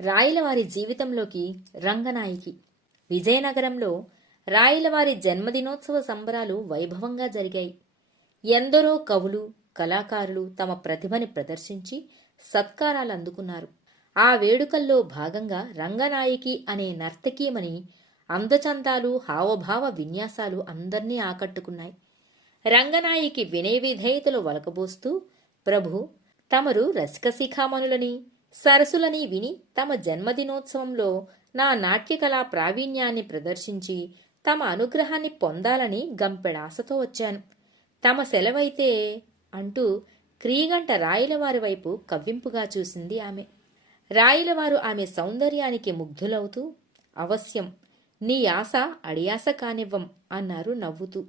రాయలవారి జీవితంలోకి రంగనాయకి. విజయనగరంలో రాయలవారి జన్మదినోత్సవ సంబరాలు వైభవంగా జరిగాయి. ఎందరో కవులు కళాకారులు తమ ప్రతిభని ప్రదర్శించి సత్కారాలు అందుకున్నారు. ఆ వేడుకల్లో భాగంగా రంగనాయకి అనే నర్తకీమణి అందచందాలు హావభావ విన్యాసాలు అందర్నీ ఆకట్టుకున్నాయి. రంగనాయికి వినయ విధేయతలు వలకబోస్తూ ప్రభు తమరు రసిక శిఖామణులని సరసులని విని తమ జన్మదినోత్సవంలో నా నాట్యకళా ప్రావీణ్యాన్ని ప్రదర్శించి తమ అనుగ్రహాన్ని పొందాలని గంపెడాసతో వచ్చాను. తమ సెలవైతే అంటూ క్రీగంట రాయలవారి వైపు కవ్వింపుగా చూసింది ఆమె. రాయలవారు ఆమె సౌందర్యానికి ముగ్ధులవుతూ అవశ్యం నీ ఆశ అడియాస కానివ్వం అన్నారు నవ్వుతూ.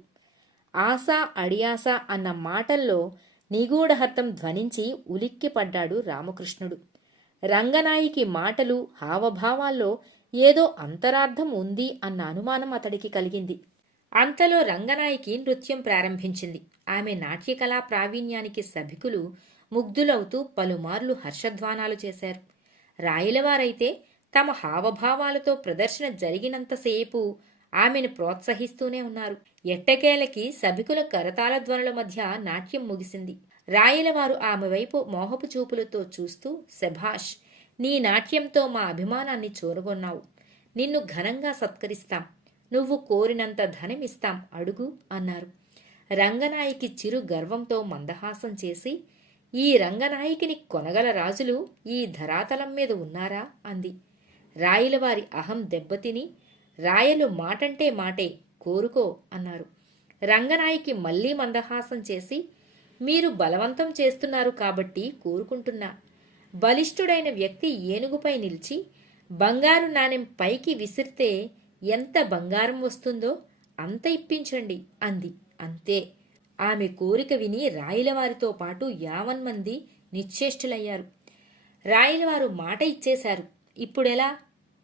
ఆశ అడియాస అన్న మాటల్లో నిగూఢహర్థం ధ్వనించి ఉలిక్కిపడ్డాడు రామకృష్ణుడు. రంగనాయికి మాటలు హావభావాల్లో ఏదో అంతరార్థం ఉంది అన్న అనుమానం అతడికి కలిగింది. అంతలో రంగనాయికి నృత్యం ప్రారంభించింది. ఆమె నాట్యకళా ప్రావీణ్యానికి సభికులు ముగ్ధులవుతూ పలుమార్లు హర్షధ్వానాలు చేశారు. రాయలవారైతే తమ హావభావాలతో ప్రదర్శన జరిగినంతసేపు ఆమెను ప్రోత్సహిస్తూనే ఉన్నారు. ఎట్టకేలకి సభికుల కరతాళ ధ్వనుల మధ్య నాట్యం ముగిసింది. రాయలవారు ఆమె వైపు మోహపు చూపులతో చూస్తూ శభాష్ నీ నాట్యంతో మా అభిమానాన్ని చూరగొన్నావు. నిన్ను ఘనంగా సత్కరిస్తాం. నువ్వు కోరినంత ధనమిస్తాం అడుగు అన్నారు. రంగనాయికి చిరు గర్వంతో మందహాసం చేసి ఈ రంగనాయికిని కొనగల రాజులు ఈ ధరాతలం మీద ఉన్నారా? అంది. రాయలవారి అహం దెబ్బతిని రాయలు మాటంటే మాటే కోరుకో అన్నారు. రంగనాయికి మళ్ళీ మందహాసం చేసి మీరు బలవంతం చేస్తున్నారు కాబట్టి కోరుకుంటున్నా. బలిష్ఠుడైన వ్యక్తి ఏనుగుపై నిలిచి బంగారు నాణెం పైకి విసిరితే ఎంత బంగారం వస్తుందో అంత ఇప్పించండి అంది. అంతే. ఆమె కోరిక విని రాయలవారితో పాటు యావన్ మంది నిశ్చేష్టులయ్యారు. రాయలవారు మాట ఇచ్చేశారు. ఇప్పుడెలా?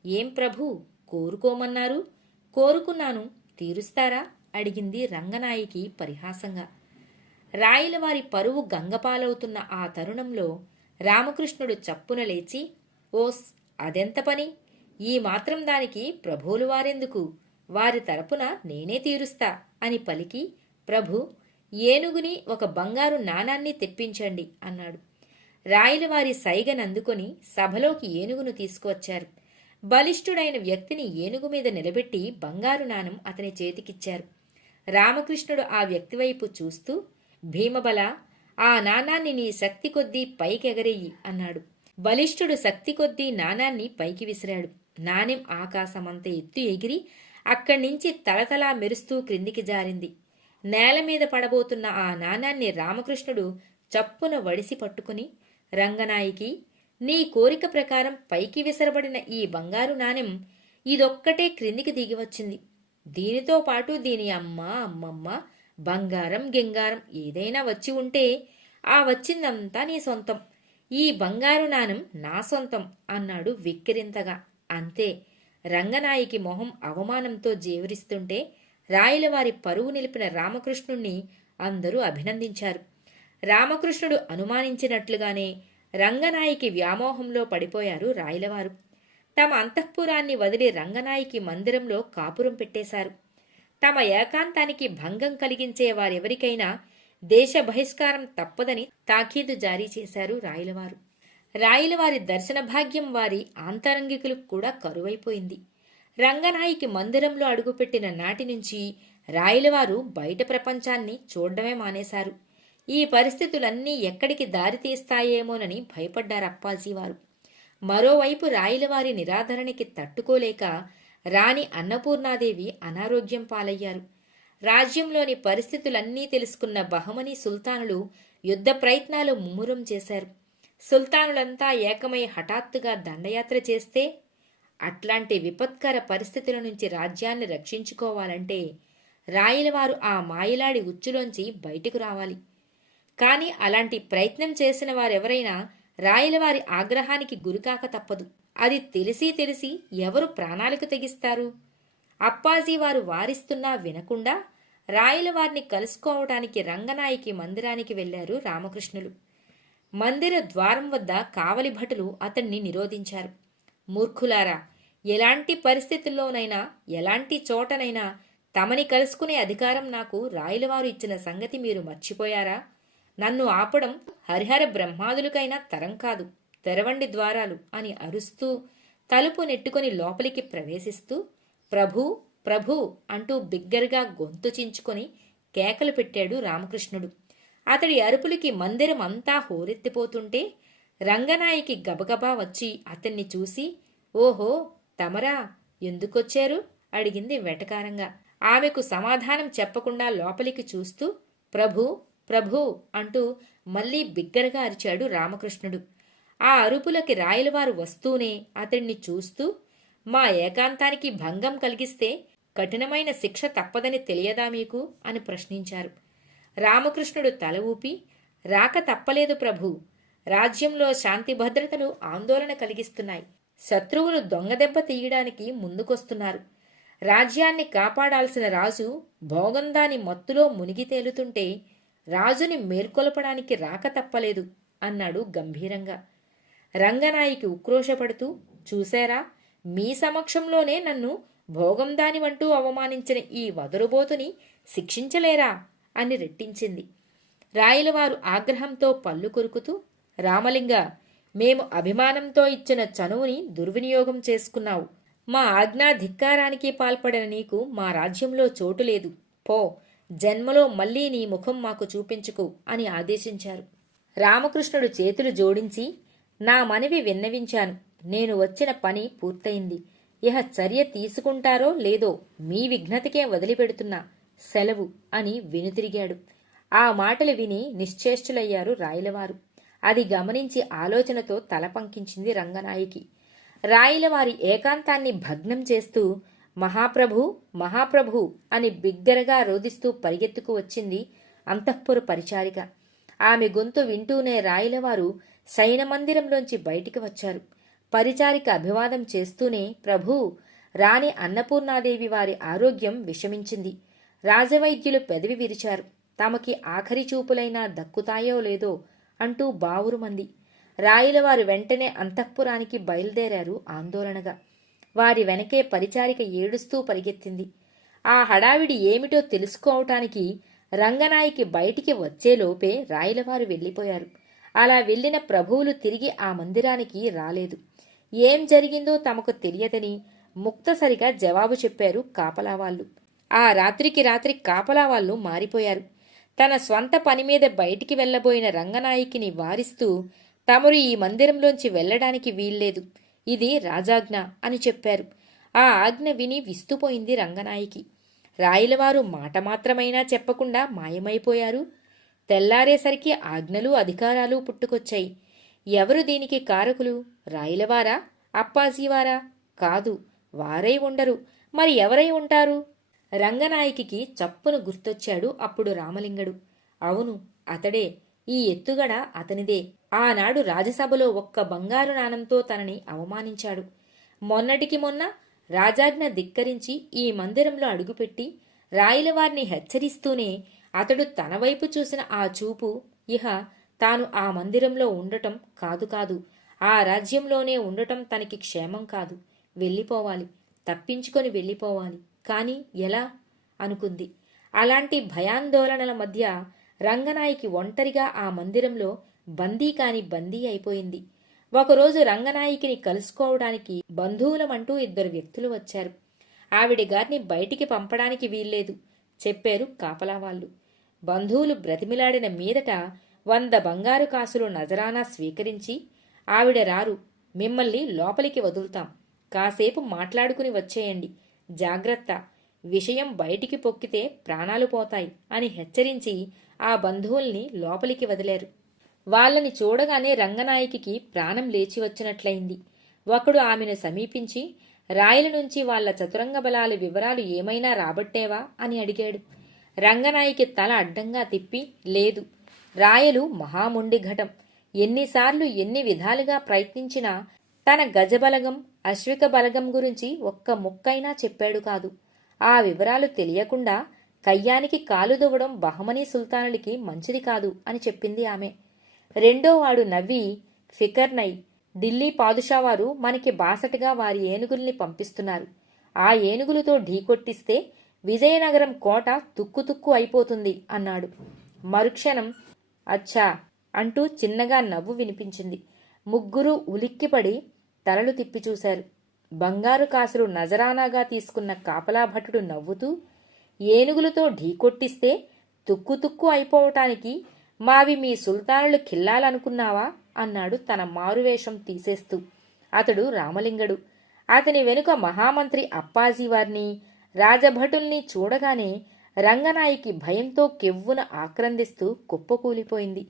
ఏం ప్రభు? కోరుకోమన్నారు? కోరుకున్నాను. తీరుస్తారా? అడిగింది రంగనాయికి పరిహాసంగా. రాయలవారి పరువు గంగపాలవుతున్న ఆ తరుణంలో రామకృష్ణుడు చప్పున లేచి ఓస్ అదెంత పని? ఈ మాత్రం దానికి ప్రభువులు వారెందుకు? వారి తరపున నేనే తీరుస్తా అని పలికి ప్రభు ఏనుగుని ఒక బంగారు నాణాన్ని తెప్పించండి అన్నాడు. రాయలవారి సైగనందుకొని సభలోకి ఏనుగును తీసుకువచ్చారు. బలిష్ఠుడైన వ్యక్తిని ఏనుగు మీద నిలబెట్టి బంగారు నాణం అతని చేతికిచ్చారు. రామకృష్ణుడు ఆ వ్యక్తి వైపు చూస్తూ భీమబల ఆ నాణాన్ని నీ శక్తి కొద్దీ పైకెగరేయి అన్నాడు. బలిష్ఠుడు శక్తి కొద్దీ నాణాన్ని పైకి విసిరాడు. నాణెం ఆకాశమంత ఎత్తు ఎగిరి అక్కడి నుంచి తలతలా మెరుస్తూ క్రిందికి జారింది. నేల మీద పడబోతున్న ఆ నాణాన్ని రామకృష్ణుడు చప్పున వడిసి పట్టుకుని రంగనాయికి నీ కోరిక ప్రకారం పైకి విసరబడిన ఈ బంగారు నాణెం ఇదొక్కటే క్రిందికి దిగి వచ్చింది దీనితో పాటు దీని అమ్మ అమ్మమ్మ బంగారం గింగారం ఏదైనా వచ్చి ఉంటే ఆ వచ్చిందంతా నీ సొంతం. ఈ బంగారు నాణం నా సొంతం అన్నాడు విక్కిరింతగా అంతే. రంగనాయికి మొహం అవమానంతో జేవరిస్తుంటే రాయలవారి పరువు నిలిపిన రామకృష్ణుణ్ణి అందరూ అభినందించారు. రామకృష్ణుడు అనుమానించినట్లుగానే రంగనాయికి వ్యామోహంలో పడిపోయారు రాయలవారు. తమ అంతఃపురాన్ని వదిలి రంగనాయికి మందిరంలో కాపురం పెట్టేశారు. తమ ఏకాంతానికి భంగం కలిగించే వారెవరికైనా దేశ బహిష్కారం తప్పదని తాకీదు జారీ చేశారు రాయలవారు. రాయలవారి దర్శన భాగ్యం వారి ఆంతరంగికులకు కూడా కరువైపోయింది. రంగనాయికి మందిరంలో అడుగుపెట్టిన నాటి నుంచి రాయలవారు బయట ప్రపంచాన్ని చూడడమే మానేశారు. ఈ పరిస్థితులన్నీ ఎక్కడికి దారితీస్తాయేమోనని భయపడ్డారు అప్పాజీవారు మరోవైపు రాయలవారి నిరాధరణకి తట్టుకోలేక రాణి అన్నపూర్ణాదేవి అనారోగ్యం పాలయ్యారు. రాజ్యంలోని పరిస్థితులన్నీ తెలుసుకున్న బహమని సుల్తానులు యుద్ధ ప్రయత్నాలు ముమ్మురం చేశారు. సుల్తానులంతా ఏకమై హఠాత్తుగా దండయాత్ర చేస్తే అట్లాంటి విపత్కర పరిస్థితుల నుంచి రాజ్యాన్ని రక్షించుకోవాలంటే రాయలవారు ఆ మాయలాడి ఉచ్చులోంచి బయటకు రావాలి. కానీ అలాంటి ప్రయత్నం చేసిన వారెవరైనా రాయలవారి ఆగ్రహానికి గురికాక తప్పదు. అది తెలిసి తెలిసి ఎవరు ప్రాణాలకు తెగిస్తారు? అప్పాజీ వారు వారిస్తున్నా వినకుండా రాయలవారిని కలుసుకోవటానికి రంగనాయికి మందిరానికి వెళ్ళారు రామకృష్ణులు. మందిర ద్వారం వద్ద కావలి భటులు అతన్ని నిరోధించారు. మూర్ఖులారా ఎలాంటి పరిస్థితుల్లోనైనా ఎలాంటి చోటనైనా తమని కలుసుకునే అధికారం నాకు రాయలవారు ఇచ్చిన సంగతి మీరు మర్చిపోయారా? నన్ను ఆపడం హరిహర బ్రహ్మాదులకైనా తరం కాదు. తెరవండి ద్వారాలు అని అరుస్తూ తలుపు నెట్టుకొని లోపలికి ప్రవేశిస్తూ ప్రభూ ప్రభూ అంటూ బిగ్గరగా గొంతు చించుకొని కేకలు పెట్టాడు రామకృష్ణుడు. అతడి అరుపులకి మందిరం అంతా హోరెత్తిపోతుంటే రంగనాయకి గబగబా వచ్చి అతన్ని చూసి ఓహో తమరా ఎందుకొచ్చారు? అడిగింది వెటకారంగా. ఆమెకు సమాధానం చెప్పకుండా లోపలికి చూస్తూ ప్రభూ ప్రభూ అంటూ మళ్ళీ బిగ్గరగా అరిచాడు రామకృష్ణుడు. ఆ అరుపులకి రాయలవారు వస్తూనే అతడిని చూస్తూ మా ఏకాంతానికి భంగం కలిగిస్తే కఠినమైన శిక్ష తప్పదని తెలియదా మీకు? అని ప్రశ్నించారు. రామకృష్ణుడు తల ఊపి రాక తప్పలేదు ప్రభు. రాజ్యంలో శాంతి భద్రతలు ఆందోళన కలిగిస్తున్నాయి. శత్రువులు దొంగదెబ్బ తీయడానికి ముందుకొస్తున్నారు. రాజ్యాన్ని కాపాడాల్సిన రాజు భోగందాని మత్తులో మునిగి తేలుతుంటే రాజుని మేల్కొలపడానికి రాక తప్పలేదు అన్నాడు గంభీరంగా. రంగనాయికి ఉక్రోషపడుతూ చూశారా? మీ సమక్షంలోనే నన్ను భోగందానివంటూ అవమానించిన ఈ వదరుబోతుని శిక్షించలేరా? అని రెట్టించింది. రాయలవారు ఆగ్రహంతో పళ్ళు కొరుకుతూ రామలింగ మేము అభిమానంతో ఇచ్చిన చనువుని దుర్వినియోగం చేసుకున్నావు. మా ఆజ్ఞా ధిక్కారానికి పాల్పడిన నీకు మా రాజ్యంలో చోటు లేదు. పో జన్మలో మళ్ళీ నీ ముఖం మాకు చూపించుకో అని ఆదేశించారు. రామకృష్ణుడు చేతులు జోడించి నా మనవి విన్నవించాను. నేను వచ్చిన పని పూర్తయింది. ఇహ చర్య తీసుకుంటారో లేదో మీ విఘ్నతకే వదిలిపెడుతున్నా. సెలవు అని వెనుతిరిగాడు. ఆ మాటలు విని నిశ్చేష్టులయ్యారు రాయలవారు. అది గమనించి ఆలోచనతో తల పంకించింది రంగనాయికి. రాయలవారి ఏకాంతాన్ని భగ్నం చేస్తూ మహాప్రభు మహాప్రభు అని బిగ్గరగా రోదిస్తూ పరిగెత్తుకు వచ్చింది అంతఃపుర పరిచారిక. ఆమె గొంతు వింటూనే రాయలవారు శయనమందిరంలోంచి బయటికి వచ్చారు. పరిచారిక అభివాదం చేస్తూనే ప్రభూ రాణి అన్నపూర్ణాదేవి వారి ఆరోగ్యం విషమించింది. రాజవైద్యులు పెదవి విరిచారు. తమకి ఆఖరి చూపులైనా దక్కుతాయో లేదో అంటూ బావురుమంది రాయలవారు వెంటనే అంతఃపురానికి బయలుదేరారు ఆందోళనగా. వారి వెనకే పరిచారిక ఏడుస్తూ పరిగెత్తింది. ఆ హడావిడి ఏమిటో తెలుసుకోవటానికి రంగనాయికి బయటికి వచ్చేలోపే రాయలవారు వెళ్ళిపోయారు. అలా వెళ్ళిన ప్రభువులు తిరిగి ఆ మందిరానికి రాలేదు. ఏం జరిగిందో తమకు తెలియదని ముక్తసరిగా జవాబు చెప్పారు కాపలా వాళ్ళు ఆ రాత్రికి రాత్రి కాపలా వాళ్ళు మారిపోయారు. తన స్వంత పని మీద బయటికి వెళ్ళబోయిన రంగనాయికిని వారిస్తూ తమరు ఈ మందిరంలోంచి వెళ్ళడానికి వీల్లేదు. ఇది రాజాజ్ఞ అని చెప్పారు. ఆ ఆజ్ఞ విని విస్తుపోయింది రంగనాయికి. రాయలవారు మాట మాత్రమైనా చెప్పకుండా మాయమైపోయారు. తెల్లారేసరికి ఆజ్ఞలు అధికారాలు పుట్టుకొచ్చాయి. ఎవరు దీనికి కారకులు? రాయలవారా? అప్పాజీవారా? కాదు వారై ఉండరు. మరి ఎవరై ఉంటారు? రంగనాయకికి చప్పున గుర్తొచ్చాడు అప్పుడు రామలింగడు. అవును అతడే. ఈ ఎత్తుగడ అతనిదే. ఆనాడు రాజసభలో ఒక్క బంగారు నాణంతో తనని అవమానించాడు. మొన్నటికి మొన్న రాజాజ్ఞ ధిక్కరించి ఈ మందిరంలో అడుగుపెట్టి రాయలవారిని హెచ్చరిస్తూనే అతడు తన వైపు చూసిన ఆ చూపు ఇహ తాను ఆ మందిరంలో ఉండటం కాదు కాదు ఆ రాజ్యంలోనే ఉండటం తనకి క్షేమం కాదు. వెళ్ళిపోవాలి తప్పించుకొని వెళ్ళిపోవాలి. కాని ఎలా? అనుకుంది. అలాంటి భయాందోళనల మధ్య రంగనాయికి ఒంటరిగా ఆ మందిరంలో బందీ కాని బందీ అయిపోయింది. ఒకరోజు రంగనాయికిని కలుసుకోవడానికి బంధువులమంటూ ఇద్దరు వ్యక్తులు వచ్చారు. ఆవిడ గారిని బయటికి పంపడానికి వీల్లేదు చెప్పారు కాపలా వాళ్ళు. బంధువులు బ్రతిమిలాడిన మీదట వంద బంగారు కాసులు నజరానా స్వీకరించి ఆవిడ రారు మిమ్మల్ని లోపలికి వదులుతాం. కాసేపు మాట్లాడుకుని వచ్చేయండి. జాగ్రత్త. విషయం బయటికి పొక్కితే ప్రాణాలు పోతాయి అని హెచ్చరించి ఆ బంధువుల్ని లోపలికి వదిలారు. వాళ్ళని చూడగానే రంగనాయకికి ప్రాణం లేచి వచ్చినట్లయింది. ఒకడు ఆమెను సమీపించి రాయల నుంచి వాళ్ళ చతురంగ బలాల వివరాలు ఏమైనా రాబట్టేవా? అని అడిగాడు. రంగనాయకి తల అడ్డంగా తిప్పి లేదు రాయలు మహాముండి ఘటం. ఎన్నిసార్లు ఎన్ని విధాలుగా ప్రయత్నించినా తన గజబలగం అశ్విక బలగం గురించి ఒక్క ముక్కైనా చెప్పాడు కాదు. ఆ వివరాలు తెలియకుండా కయ్యానికి కాలు దువ్వడం బహమనీ సుల్తానులకి మంచిది కాదు అని చెప్పింది ఆమె. రెండో వాడు నవ్వి ఫికర్నై ఢిల్లీ పాదుషావారు మనకి బాసటగా వారి ఏనుగుల్ని పంపిస్తున్నారు. ఆ ఏనుగులతో ఢీకొట్టిస్తే విజయనగరం కోట తుక్కుతుక్కు అయిపోతుంది అన్నాడు. మరుక్షణం అచ్చా అంటూ చిన్నగా నవ్వు వినిపించింది. ముగ్గురు ఉలిక్కిపడి తలలు తిప్పి చూశారు. బంగారు కాసులు నజరానాగా తీసుకున్న కాపలా భటుడు నవ్వుతూ ఏనుగులతో ఢీకొట్టిస్తే తుక్కు తుక్కు అయిపోవటానికి మావి మీ సుల్తానులు కిల్లాలనుకున్నావా? అన్నాడు తన మారువేషం తీసేస్తూ. అతడు రామలింగడు. అతని వెనుక మహామంత్రి అప్పాజీ వారిని రాజభటుల్ని చూడగానే రంగనాయికి భయంతో కెవ్వున ఆక్రందిస్తూ కుప్పకూలిపోయింది.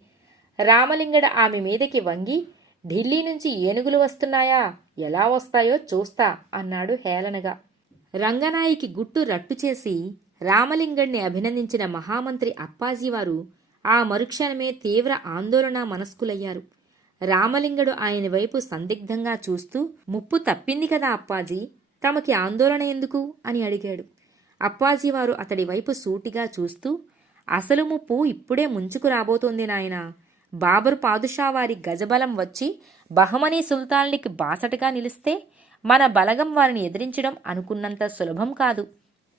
రామలింగడ ఆమె మీదకి వంగి ఢిల్లీ నుంచి ఏనుగులు వస్తున్నాయా? ఎలా వస్తాయో చూస్తా అన్నాడు హేళనగా. రంగనాయికి గుట్టు రట్టు చేసి రామలింగణ్ణి అభినందించిన మహామంత్రి అప్పాజీవారు ఆ మరుక్షణమే తీవ్ర ఆందోళన మనస్కులయ్యారు. రామలింగడు ఆయన వైపు సందిగ్ధంగా చూస్తూ ముప్పు తప్పింది కదా అప్పాజీ! తమకి ఆందోళన ఎందుకు? అని అడిగాడు. అప్పాజీవారు అతడి వైపు సూటిగా చూస్తూ అసలు ముప్పు ఇప్పుడే ముంచుకు రాబోతోంది నాయనా. బాబరు పాదుషా వారి గజబలం వచ్చి బహమనీ సుల్తాన్లకి బాసటగా నిలిస్తే మన బలగం వారిని ఎదిరించడం అనుకున్నంత సులభం కాదు.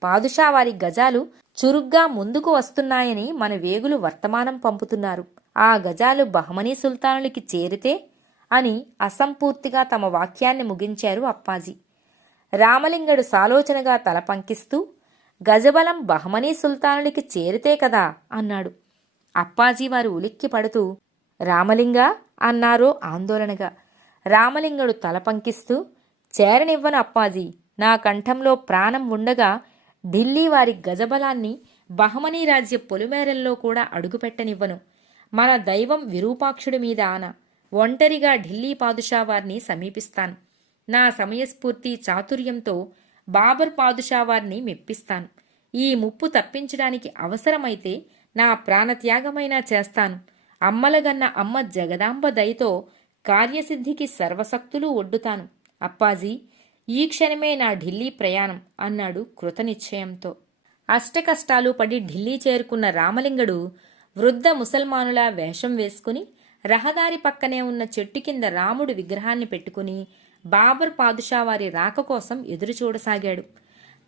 పాదుషా వారి గజాలు చురుగ్గా ముందుకు వస్తున్నాయని మన వేగులు వర్తమానం పంపుతున్నారు. ఆ గజాలు బహమనీ సుల్తానులకి చేరితే అని అసంపూర్తిగా తమ వాక్యాన్ని ముగించారు అప్పాజీ. రామలింగడు సాలోచనగా తల పంకిస్తూ గజబలం బహమనీ సుల్తానుడికి చేరితే కదా అన్నాడు. అప్పాజీ వారు ఉలిక్కి పడుతూ రామలింగా అన్నారో ఆందోళనగా. రామలింగడు తల పంకిస్తూ చేరనివ్వను అప్పాజీ. నా కంఠంలో ప్రాణం ఉండగా ఢిల్లీ వారి గజబలాన్ని బహమనీ రాజ్య పొలిమేరల్లో కూడా అడుగుపెట్టనివ్వను. మన దైవం విరూపాక్షుడి మీద ఆన ఒంటరిగా ఢిల్లీ పాదుషా వారిని సమీపిస్తాను. నా సమయస్ఫూర్తి చాతుర్యంతో బాబర్ పాదుషా వారిని మెప్పిస్తాను. ఈ ముప్పు తప్పించడానికి అవసరమైతే నా ప్రాణత్యాగమైనా చేస్తాను. అమ్మలగన్న అమ్మ జగదాంబ దయతో కార్యసిద్ధికి సర్వశక్తులు ఒడ్డుతాను. అప్పాజీ ఈ క్షణమే నా ఢిల్లీ ప్రయాణం అన్నాడు కృతనిశ్చయంతో. అష్టకష్టాలు పడి ఢిల్లీ చేరుకున్న రామలింగడు వృద్ధ ముసల్మానులా వేషం వేసుకుని రహదారి పక్కనే ఉన్న చెట్టు కింద రాముడు విగ్రహాన్ని పెట్టుకుని బాబర్ పాదుషా వారి రాక కోసం ఎదురు చూడసాగాడు.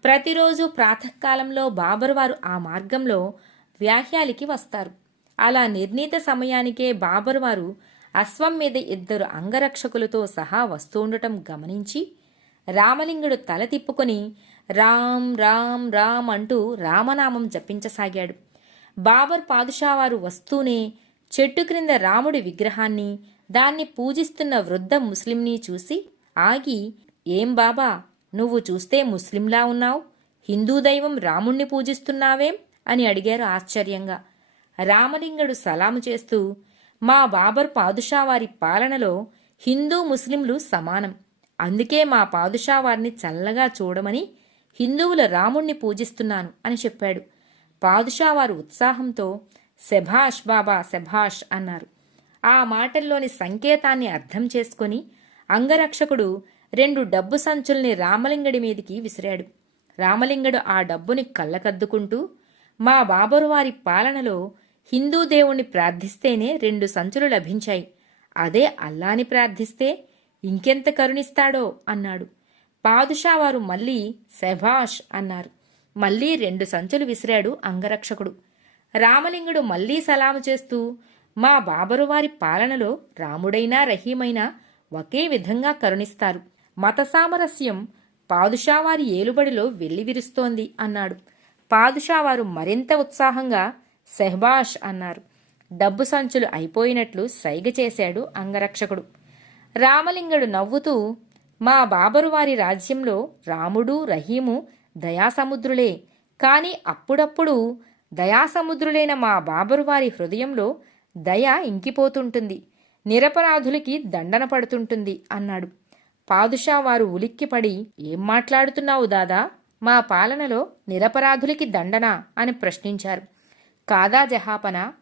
ప్రతిరోజు ప్రాతకాలంలో బాబర్ వారు ఆ మార్గంలో వ్యాహ్యాలికి వస్తారు. అలా నిర్ణీత సమయానికే బాబర్ వారు అశ్వం మీద ఇద్దరు అంగరక్షకులతో సహా వస్తుండటం గమనించి రామలింగుడు తల తిప్పుకొని రామ్ రామ్ రామ్ అంటూ రామనామం జపించసాగాడు. బాబర్ పాదుషావారు వస్తూనే చెట్టు క్రింద రాముడి విగ్రహాన్ని దాన్ని పూజిస్తున్న వృద్ధ ముస్లింని చూసి ఆగి ఏం బాబా నువ్వు చూస్తే ముస్లింలా ఉన్నావు? హిందూ దైవం రాముణ్ణి పూజిస్తున్నావేం? అని అడిగారు ఆశ్చర్యంగా. రామలింగడు సలాము చేస్తూ మా బాబర్ పాదుషా వారి పాలనలో హిందూ ముస్లింలు సమానం. అందుకే మా పాదుషా వారిని చల్లగా చూడమని హిందువుల రాముణ్ణి పూజిస్తున్నాను అని చెప్పాడు. పాదుషా వారు ఉత్సాహంతో శభాష్ బాబా శభాష్ అన్నారు. ఆ మాటల్లోని సంకేతాన్ని అర్థం చేసుకొని అంగరక్షకుడు రెండు డబ్బు సంచుల్ని రామలింగడి మీదికి విసిరాడు. రామలింగడు ఆ డబ్బుని కళ్ళకద్దుకుంటూ మా బాబరు వారి పాలనలో హిందూ దేవుణ్ణి ప్రార్థిస్తేనే రెండు సంచులు లభించాయి. అదే అల్లాని ప్రార్థిస్తే ఇంకెంత కరుణిస్తాడో అన్నాడు. పాదుషా వారు మళ్ళీ శభాష్ అన్నారు. మళ్ళీ రెండు సంచులు విసిరాడు అంగరక్షకుడు. రామలింగుడు మళ్ళీ సలాము చేస్తూ మా బాబరు వారి పాలనలో రాముడైనా రహీమైనా ఒకే విధంగా కరుణిస్తారు. మత సామరస్యం పాదుషావారి ఏలుబడిలో వెల్లివిరుస్తోంది అన్నాడు. పాదుషావారు మరింత ఉత్సాహంగా సెహబాష్ అన్నారు. డబ్బు సంచులు అయిపోయినట్లు సైగ చేశాడు అంగరక్షకుడు. రామలింగుడు నవ్వుతూ మా బాబరు వారి రాజ్యంలో రాముడు రహీము దయాసముద్రులే. కాని అప్పుడప్పుడు దయాసముద్రులైన మా బాబరు వారి హృదయంలో దయ ఇంకిపోతుంటుంది. నిరపరాధులకి దండన పడుతుంటుంది అన్నాడు. పాదుషా వారు ఉలిక్కిపడి ఏం మాట్లాడుతున్నావు దాదా? మా పాలనలో నిరపరాధులకి దండన? అని ప్రశ్నించారు. కాదా జహాపన?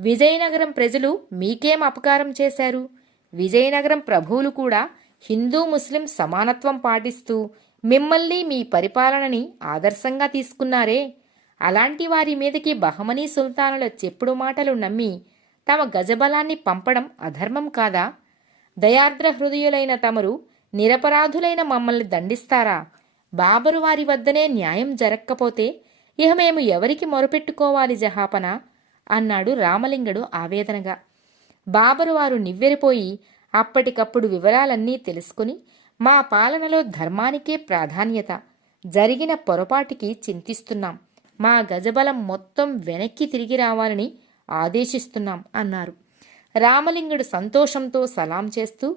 విజయనగరం ప్రజలు మీకేం అపకారం చేశారు? విజయనగరం ప్రభువులు కూడా హిందూ ముస్లిం సమానత్వం పాటిస్తూ మిమ్మల్ని మీ పరిపాలనని ఆదర్శంగా తీసుకున్నారే? అలాంటి వారి మీదకి బహమనీ సుల్తానుల చెప్పుడు మాటలు నమ్మి తమ గజబలాన్ని పంపడం అధర్మం కాదా? దయార్ద్ర హృదయులైన తమరు నిరపరాధులైన మమ్మల్ని దండిస్తారా? బాబరు వారి వద్దనే న్యాయం జరక్కపోతే ఇహ మేము ఎవరికి మొరపెట్టుకోవాలి జహాపన? అన్నాడు రామలింగడు ఆవేదనగా. బాబరు వారు నివ్వెరిపోయి అప్పటికప్పుడు వివరాలన్నీ తెలుసుకుని మా పాలనలో ధర్మానికే ప్రాధాన్యత. జరిగిన పొరపాటికి చింతిస్తున్నాం. మా గజబలం మొత్తం వెనక్కి తిరిగి రావాలని ఆదేశిస్తున్నాం అన్నారు. రామలింగుడు సంతోషంతో సలాం చేస్తూ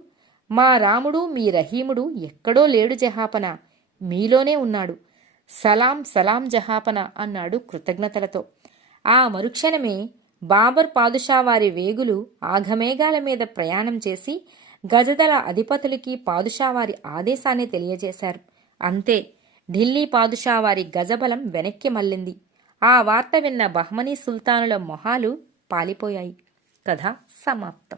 మా రాముడు మీ రహీముడు ఎక్కడో లేడు జహాపన మీలోనే ఉన్నాడు. సలాం సలాం జహాపన అన్నాడు కృతజ్ఞతలతో. ఆ మరుక్షణమే బాబర్ పాదుషా వారి వేగులు ఆఘమేఘాల మీద ప్రయాణం చేసి గజదల అధిపతులకి పాదుషా వారి ఆదేశాన్ని తెలియజేశారు. అంతే ఢిల్లీ పాదుషా వారి గజబలం వెనక్కి మళ్ళింది. ఆ వార్త విన్న బహ్మనీ సుల్తానుల మొహాలు పాలిపోయాయి. కథ సమాప్తం.